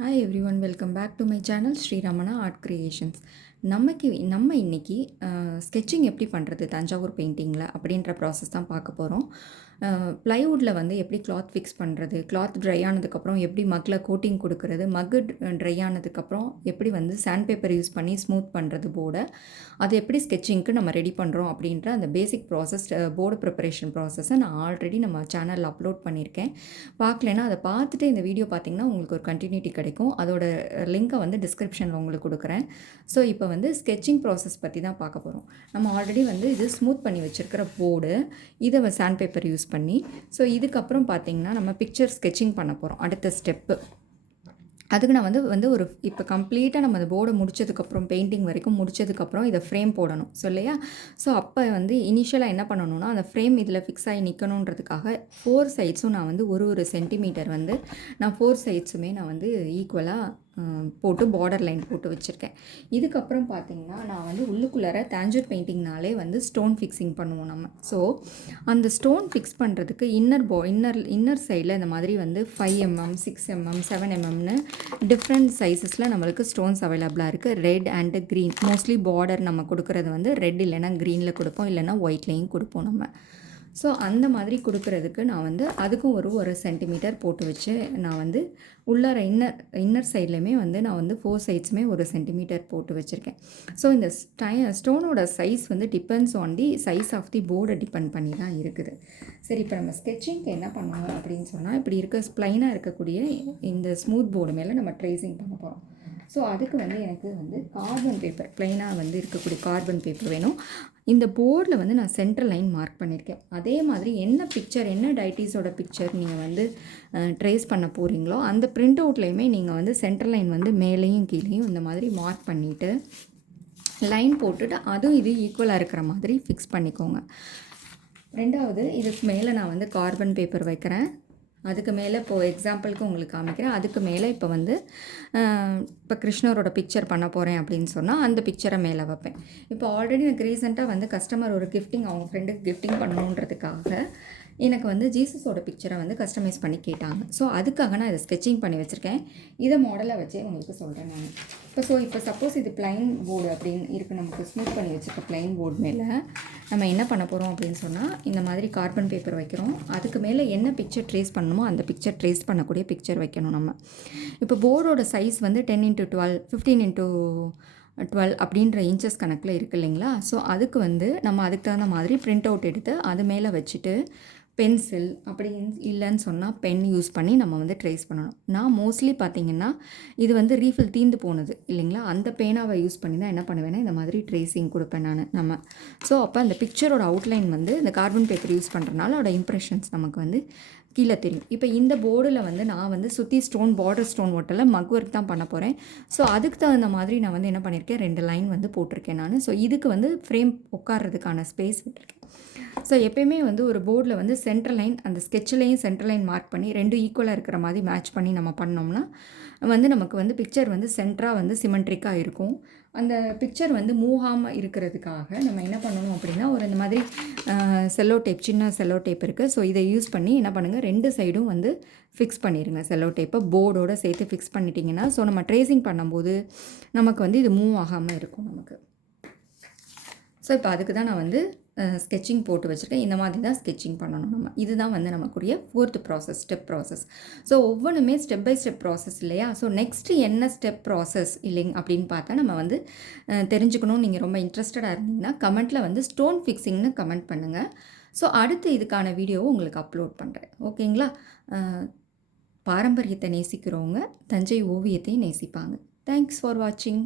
Hi every one, welcome back to my channel Sri Ramana art creations. நம்ம இன்னைக்கு sketching எப்படி பண்ணுறது தஞ்சாவூர் பெயிண்டிங்கில் அப்படின்ற ப்ராசஸ் தான் பார்க்க போகிறோம். ப்ளைவுட்டில் வந்து எப்படி கிளாத் ஃபிக்ஸ் பண்ணுறது, கிளாத் ட்ரை ஆனதுக்கப்புறம் எப்படி மக்கில் கோட்டிங் கொடுக்கறது, மக்கு ட்ரை ஆனதுக்கப்புறம் எப்படி வந்து சாண்ட் பேப்பர் யூஸ் பண்ணி ஸ்மூத் பண்ணுறது போர்டை, அது எப்படி ஸ்கெட்சிங்க்கு நம்ம ரெடி பண்ணுறோம் அப்படின்ற அந்த பேசிக் ப்ராசஸ், போர்டு ப்ரிப்பரேஷன் ப்ராசஸை நான் ஆல்ரெடி நம்ம சேனலில் அப்லோட் பண்ணியிருக்கேன். பார்க்கலன்னா அதை பார்த்துட்டு இந்த வீடியோ பார்த்திங்கன்னா உங்களுக்கு ஒரு கண்டினியூட்டி கிடைக்கும். அதோட லிங்க்கை வந்து டிஸ்கிரிப்ஷனில் உங்களுக்கு கொடுக்குறேன். ஸோ இப்போ வந்து ஸ்கெட்சிங் ப்ராசஸ் பற்றி தான் பார்க்க போகிறோம். நம்ம ஆல்ரெடி வந்து இது ஸ்மூத் பண்ணி வச்சுருக்கிற போர்டு, இதை சாண்ட் பேப்பர் யூஸ் பண்ணி. ஸோ இதுக்கப்புறம் பார்த்திங்கன்னா நம்ம பிக்சர் ஸ்கெட்சிங் பண்ண போகிறோம். அடுத்த ஸ்டெப்பு அதுக்கு நான் வந்து ஒரு இப்போ கம்ப்ளீட்டாக நம்ம அந்த போர்டை முடிச்சதுக்கப்புறம், பெயிண்டிங் வரைக்கும் முடிச்சதுக்கப்புறம் இதை ஃப்ரேம் போடணும். ஸோ இல்லையா? ஸோ அப்போ வந்து இனிஷியலாக என்ன பண்ணணும்னா, அந்த ஃப்ரேம் இதில் ஃபிக்ஸ் ஆகி நிற்கணுன்றதுக்காக 4 சைட்ஸும் நான் வந்து ஒரு சென்டிமீட்டர் வந்து நான் 4 சைட்ஸுமே நான் வந்து ஈக்குவலாக போட்டு பார்டர் லைன் போட்டு வச்சுருக்கேன். இதுக்கப்புறம் பார்த்திங்கன்னா நான் வந்து உள்ளுக்குள்ளார தாஞ்சூர் பெயிண்டிங்னாலே வந்து ஸ்டோன் ஃபிக்ஸிங் பண்ணுவோம் நம்ம. ஸோ அந்த ஸ்டோன் ஃபிக்ஸ் பண்ணுறதுக்கு இன்னர் சைடில் இந்த மாதிரி வந்து 5 mm 6 mm 7 mmன்னு டிஃப்ரெண்ட் சைஸஸில் நம்மளுக்கு ஸ்டோன்ஸ் அவைலபிளாக இருக்குது. Red and green, mostly border நம்ம கொடுக்குறது வந்து ரெட் இல்லைனா க்ரீனில் கொடுப்போம், இல்லைனா ஒயிட்லேயும் கொடுப்போம் நம்ம. ஸோ அந்த மாதிரி கொடுக்குறதுக்கு நான் வந்து அதுக்கும் ஒரு சென்டிமீட்டர் போட்டு வச்சு நான் வந்து உள்ளார இன்னர் சைட்லேயுமே வந்து நான் வந்து 4 சைட்ஸுமே 1 சென்டிமீட்டர் போட்டு வச்சுருக்கேன். ஸோ இந்த ஸ்டோனோட சைஸ் வந்து depends on the size of the போர்டை டிபெண்ட் பண்ணி தான் இருக்குது. சரி, இப்போ நம்ம ஸ்கெட்சிங்க்கு என்ன பண்ணுவோம் அப்படின்னு சொன்னால், இப்படி ஸ்ப்ளைனாக இருக்கக்கூடிய இந்த ஸ்மூத் போர்டு மேலே நம்ம ட்ரேசிங் பண்ண போகிறோம். ஸோ அதுக்கு வந்து எனக்கு வந்து கார்பன் பேப்பர், ப்ளைனாக வந்து இருக்கக்கூடிய கார்பன் பேப்பர் வேணும். இந்த போர்டில் வந்து நான் சென்டர் லைன் மார்க் பண்ணியிருக்கேன். அதே மாதிரி என்ன பிக்சர், என்ன டைட்டிஸோட பிக்சர் நீங்கள் வந்து ட்ரேஸ் பண்ண போகிறீங்களோ அந்த பிரிண்ட் அவுட்லேயுமே நீங்கள் வந்து சென்டர் லைன் வந்து மேலேயும் கீழேயும் இந்த மாதிரி மார்க் பண்ணிவிட்டு லைன் போட்டுட்டு அதுவும் இது ஈக்குவலாக இருக்கிற மாதிரி ஃபிக்ஸ் பண்ணிக்கோங்க. ரெண்டாவது, இதுக்கு மேலே நான் வந்து கார்பன் பேப்பர் வைக்கிறேன். அதுக்கு மேலே இப்போது எக்ஸாம்பிளுக்கு உங்களுக்கு காமிக்கிறேன். அதுக்கு மேலே இப்போ வந்து இப்போ கிருஷ்ணரோட பிக்சர் பண்ண போகிறேன் அப்படின்னு சொன்னால் அந்த பிக்சரை மேலே வைப்பேன். இப்போ ஆல்ரெடி எனக்கு ரீசெண்டாக வந்து கஸ்டமர் ஒரு கிஃப்டிங், அவங்க ஃப்ரெண்டுக்கு கிஃப்டிங் பண்ணணுன்றதுக்காக எனக்கு வந்து ஜீசஸோட பிக்சரை வந்து கஸ்டமைஸ் பண்ணி கேட்டாங்க. ஸோ அதுக்காக நான் இதை ஸ்கெட்சிங் பண்ணி வச்சுருக்கேன். இதை மாடலை வச்சே உங்களுக்கு சொல்கிறேன் நான். இப்போ சப்போஸ் இது பிளைன் போர்டு அப்படின்னு இருக்குது, நமக்கு ஸ்மூத் பண்ணி வச்சுருக்க பிளைன் போர்டு மேலே நம்ம என்ன பண்ண போகிறோம் அப்படின்னு சொன்னால், இந்த மாதிரி கார்பன் பேப்பர் வைக்கிறோம். அதுக்கு மேலே என்ன பிக்சர் ட்ரேஸ் பண்ணணுமோ அந்த பிக்சர் ட்ரேஸ் பண்ணக்கூடிய பிக்சர் வைக்கணும் நம்ம. இப்போ போர்டோட சைஸ் வந்து 10x12 15x12 அப்படின்ற இன்ச்சஸ் கணக்கில் இருக்குது இல்லைங்களா? ஸோ அதுக்கு வந்து நம்ம அதுக்கு தகுந்த மாதிரி பிரிண்ட் அவுட் எடுத்து அது மேலே வச்சுட்டு பென்சில் அப்படி இல்லைன்னு சொன்னால் பென் யூஸ் பண்ணி நம்ம வந்து ட்ரேஸ் பண்ணணும். நான் மோஸ்ட்லி பார்த்திங்கன்னா இது வந்து ரீஃபில் தீந்து போனது இல்லைங்களா, அந்த பேனாவை யூஸ் பண்ணி தான் என்ன பண்ணுவேன்னா இந்த மாதிரி ட்ரேசிங் கொடுப்பேன் நம்ம. ஸோ அப்போ அந்த பிக்சரோட அவுட்லைன் வந்து இந்த கார்பன் பேப்பர் யூஸ் பண்ணுறதுனால அதோட இம்ப்ரெஷன்ஸ் நமக்கு வந்து கீழே தெரியும். இப்போ இந்த போர்டில் வந்து நான் வந்து சுற்றி பார்டர் ஸ்டோன் ஒட்டலை, மக் ஒர்க் தான் பண்ண போகிறேன். ஸோ அதுக்கு தகுந்த மாதிரி நான் வந்து என்ன பண்ணியிருக்கேன், 2 லைன் வந்து போட்டிருக்கேன் நான். ஸோ இதுக்கு வந்து ஃப்ரேம் உட்கார்றதுக்கான ஸ்பேஸ் விட்டுருக்கேன். ஸோ எப்பயுமே வந்து ஒரு போர்டில் வந்து சென்டர் லைன், அந்த ஸ்கெட்ச்லேயும் சென்டர் லைன் மார்க் பண்ணி 2 ஈக்குவலாக இருக்கிற மாதிரி மேட்ச் பண்ணி நம்ம பண்ணோம்னா வந்து நமக்கு வந்து பிக்சர் வந்து சென்டராக வந்து சிமெண்ட்ரிக்காக இருக்கும். அந்த பிக்சர் வந்து மூவ் ஆகாமல் இருக்கிறதுக்காக நம்ம என்ன பண்ணணும் அப்படின்னா, இந்த மாதிரி செல்லோ டேப், சின்ன செல்லோ டேப் இருக்குது. ஸோ இதை யூஸ் பண்ணி என்ன பண்ணுங்கள், 2 சைடும் வந்து ஃபிக்ஸ் பண்ணிடுங்க. செல்லோ டேப்பை போர்டோடு சேர்த்து ஃபிக்ஸ் பண்ணிட்டீங்கன்னா ஸோ நம்ம ட்ரேசிங் பண்ணும்போது நமக்கு வந்து இது மூவ் ஆகாமல் இருக்கும் நமக்கு. ஸோ இப்போ அதுக்கு தான் நான் வந்து ஸ்கெட்சிங் போட்டு வச்சுருக்கேன். இந்த மாதிரி தான் ஸ்கெட்சிங் பண்ணணும் நம்ம. இதுதான் வந்து நமக்குரிய 4th process, step process. So ஒவ்வொன்றுமே ஸ்டெப் பை ஸ்டெப் ப்ராசஸ் இல்லையா? ஸோ நெக்ஸ்ட்டு என்ன ஸ்டெப் ப்ராசஸ் இல்லைங்க அப்படின்னு பார்த்தா நம்ம வந்து தெரிஞ்சுக்கணும். நீங்கள் ரொம்ப இன்ட்ரெஸ்டடாக இருந்தீங்கன்னா கமெண்ட்டில் வந்து ஸ்டோன் ஃபிக்ஸிங்னு கமெண்ட் பண்ணுங்கள். ஸோ அடுத்து இதுக்கான வீடியோவை உங்களுக்கு அப்லோட் பண்ணுறேன். ஓகேங்களா? பாரம்பரியத்தை நேசிக்கிறவங்க தஞ்சை ஓவியத்தை நேசிப்பாங்க. தேங்க்ஸ் ஃபார் வாட்சிங்.